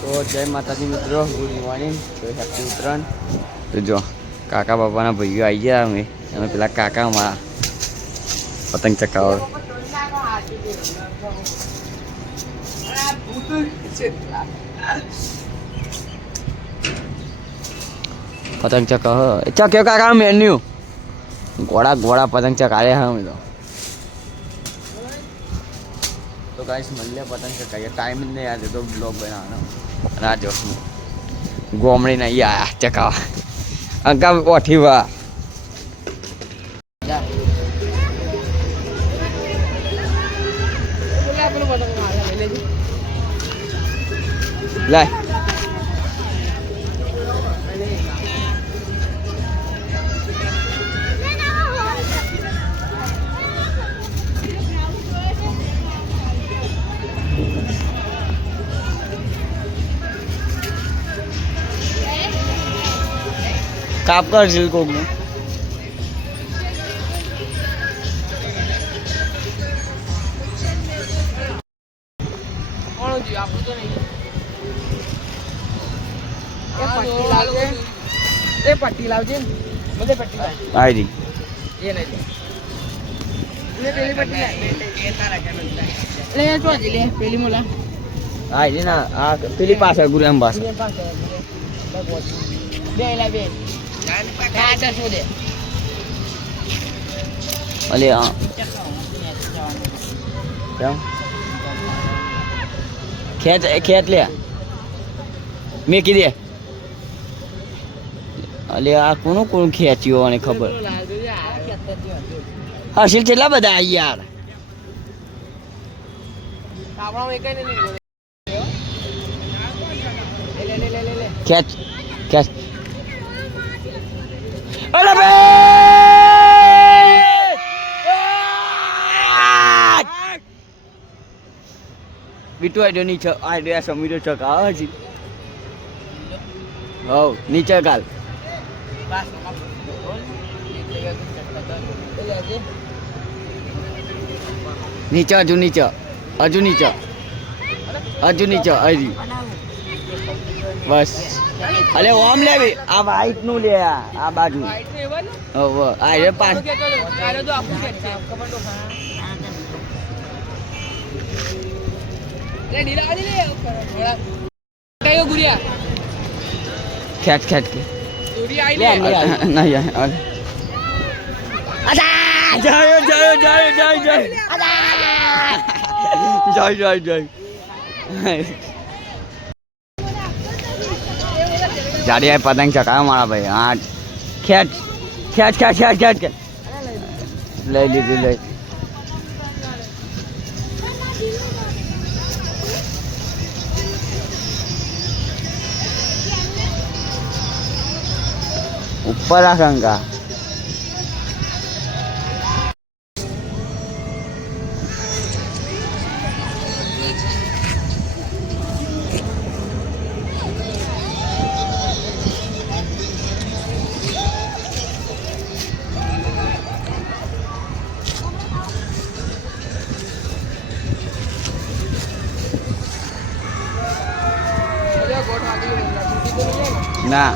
તો જય માતાજી મિત્રો, ગુડ મોર્નિંગ. તો હેપી ઉત્તરાયણ. તો જો કાકા બાપાના ભાઈઓ આવી ગયા. અમે પેલા કાકા અમારા પતંગ ચકાવો. પતંગ ચકાવો ચક્યો કાકા મેન્યુ ઘોડા ઘોડા પતંગ ચકાવે હા અમે તો ગાઈસ મળીએ પતંગ ચકાવીએ. ટાઈમ જ નહીં આજે તો બ્લોગ બનાવવાનો. અને આ જો ગોમડી નહીં આયા ચકાવા અંકા ઓઠી વા લાય કાપ કર સિલ્કોક નું પટ્ટી લાવજે મને પટ્ટી લાવ આઈ એ નહીં લે પેલી પટ્ટી લે તો જ લે પેલી મોલા આઈ ના આ પેલી પાછળ ગુરુ એમ પાછળ બે લા બે કાટા છો દે અલે આ કેમ ખેત લે મેકી દે. અલે આ કોનું ખેંચ્યું અને ખબર હર્ષિલ કેટલા બધા આવી યાર. ખેંચ ખેંચ અરે બે બીટુ આઈડિયો નીચે આઈડિયા સમીરો ચકા હજી હો નીચે કાલ નીચે હજુ નીચે હજુ નીચે હજુ નીચે હજી બસ. અલે ઓમ લેવી આ વ્હાઈટ નું લે આ બાજુ હવે આ એ પાસ ખેંચ ખેંચ કે નહીં જય જાડી પતંગ ચકાવ્યો મારા ભાઈ. હા ખેંચ ખેંચ ખેંચ ખેંચ ખેંચ ખેંચ લઈ લીધું લઈ ઉપર આ શંકા ના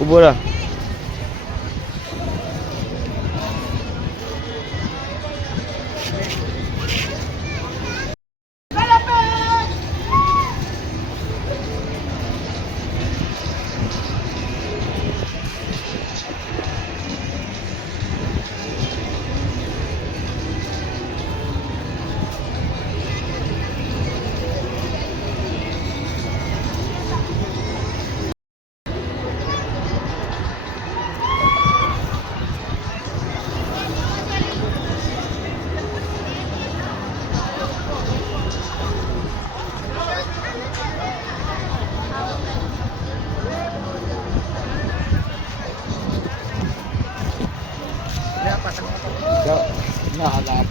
ઉભો રહો.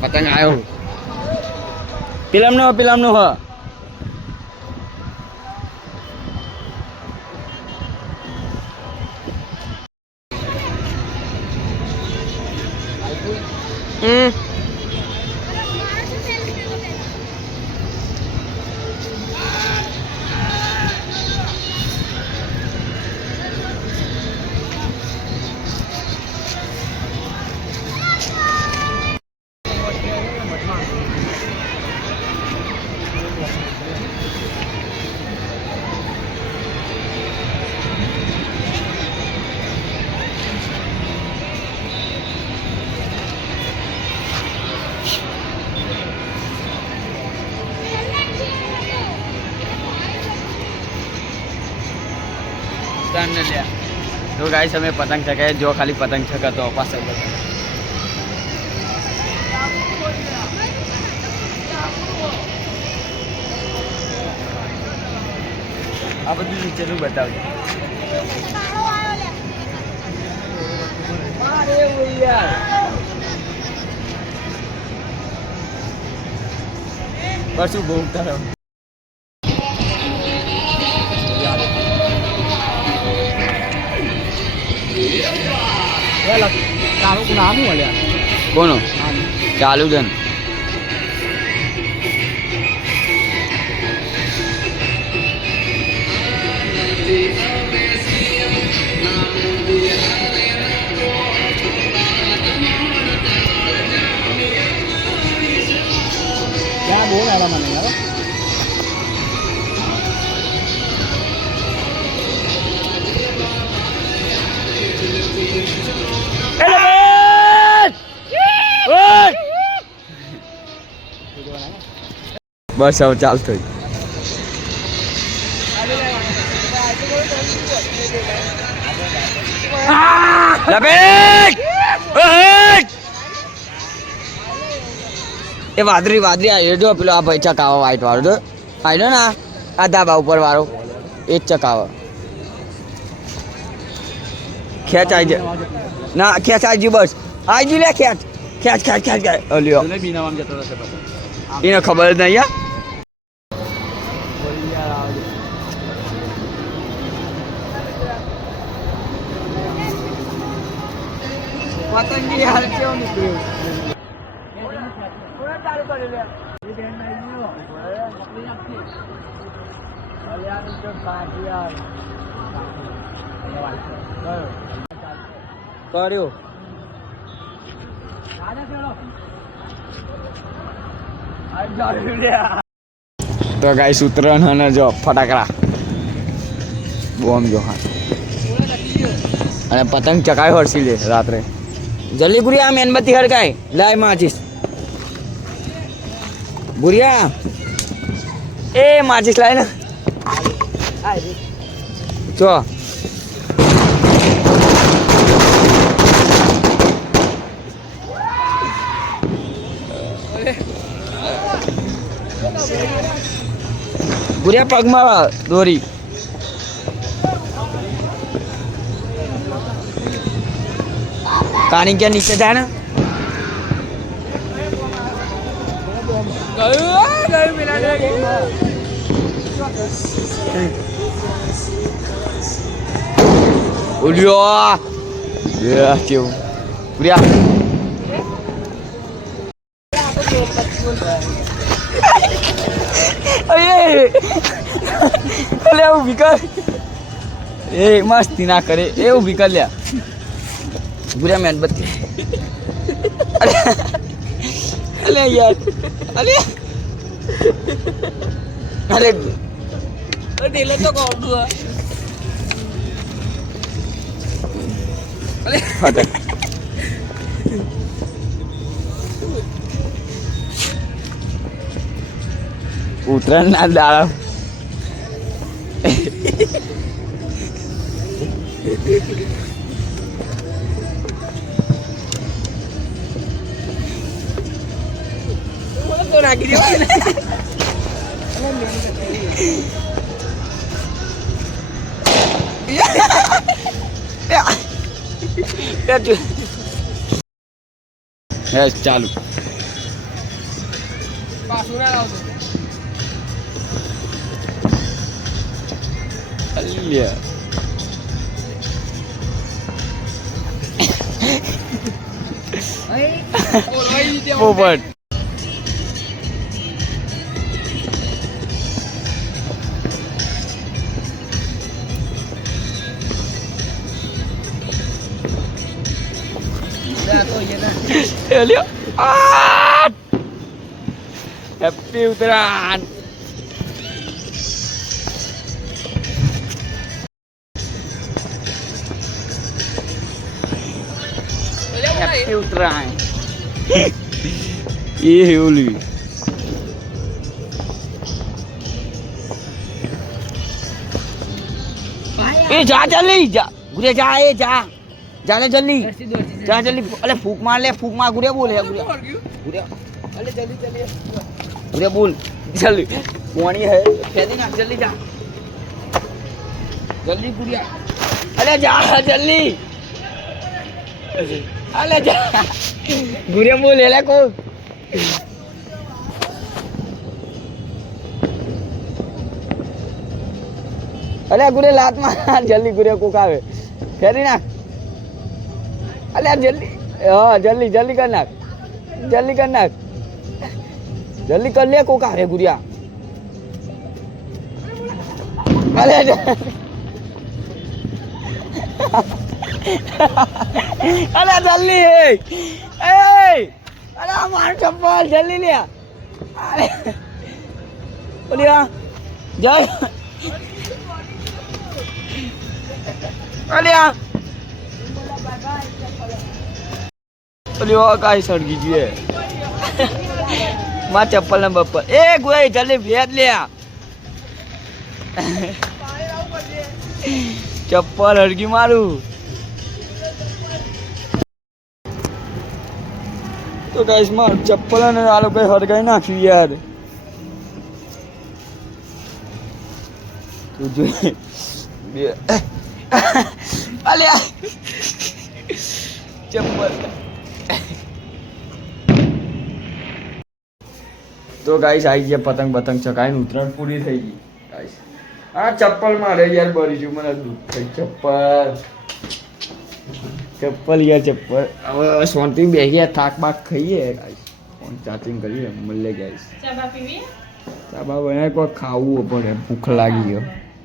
પતંગ આવ્યો પેલામનો હ ઉત્તરાયણ ને લ્યા તો ગાઈસ અમે પતંગ ચગાવીએ જો ખાલી પતંગ ચગાતો પાછળ આ બધું નીચેનું બતાવજો બસ બહુ તારો નામ કોનો ચાલુ જન क्या बोल रहा मैंने यार बस अब चालतो એ વાદળી વાદળી આવ્યો જો પેલો આ ભાઈ ચકાવો વાઈટ વાળો જો આવ્યો ને આ ધાબા ઉપર વાળો એ જ ચકાવો ખેંચ આવી જાય ના ખેંચ આવી ગયું બસ આવી ગયું લે ખેંચ ખેંચ ખેંચ ખેંચ ખેંચ લ્યો એને ખબર જ નહીં પતંગી હાલ કેવું નીકળ્યું કર્યો તો ગાઈસ ઉત્તરાયણ અને જો ફટાકડા બોમ્બ જો હા અને પતંગ ચકાય હરસી લે રાત્રે જલ્દી ગુરિયા મેનબત્તી હરકાય લાય માચીસ ગુરિયા એ માચીસ લાય ને જો ગુરિયા પગમાં દોરી કાની ક્યાં નીચે જાય ને ઉલ્યો કેવું ગુરિયા એવું વિકલ એ મસ્તી ના કરે એવું વિકલ લ્યા ગુરિયા મેનબત્તી અલે યાર અલે અરે ઢીલો તો કોડું અલે ફાટક ઉત્તરાયણ ના દાડા તો નાખી દે ચાલુ પાછું ના લાવતો અલ્યા પોપટ હેપી ઉત્તરાયણ હેપી ઉત્તરાયણ એ ઓલી ભાઈ એ જા જલ્દી જા ગુરે જા એ જા જા ને જલ્દી જા જલ્દી અલે ફૂક માર ગુરે બોલ હે ગુરે અલે જલ્દી गुरे बोल जल्दी पानी है फेंदी ना जल्दी जा जल्दी गुड़िया अरे जा जल्दी अरे जा गुरे बोल ले को अरे गुरे लात मार जल्दी गुरे को कावे फेंदी ना अरे जल्दी हाँ जल्दी जल्दी करना जल्दी कर ले कोका रे गुड़िया अरे अरे जल्दी अरे हमारे चप्पल जल्दी लिया अरे बोलिया जय अरे बोलियो काय सड़गी जी है मां चप्पल ने बप्पल ए गुए जल्दी भेज ले चप्पल हड़गी मारू तो गाइस मार चप्पल ने आ लोग हड़गाई नाख्યું यार तो जो अले चप्पल तो गाइस आई गया पतंग पतंग चकाई उतरण पूरी થઈ ગઈ ગાइस આ ચપ્પલ મારે યાર બરી જો મને દુખ થઈ ચપ્પલ યાર ચપ્પલ હવે શાંતિ બેહી ગયા થાક બાક ખાઈએ ગાइस ફોન ચાર્જિંગ કરીએ મળે ગાइस ચા બા પીવી ચા બા બનાય કોઈ ખાવું પડે ભૂખ લાગી ગયો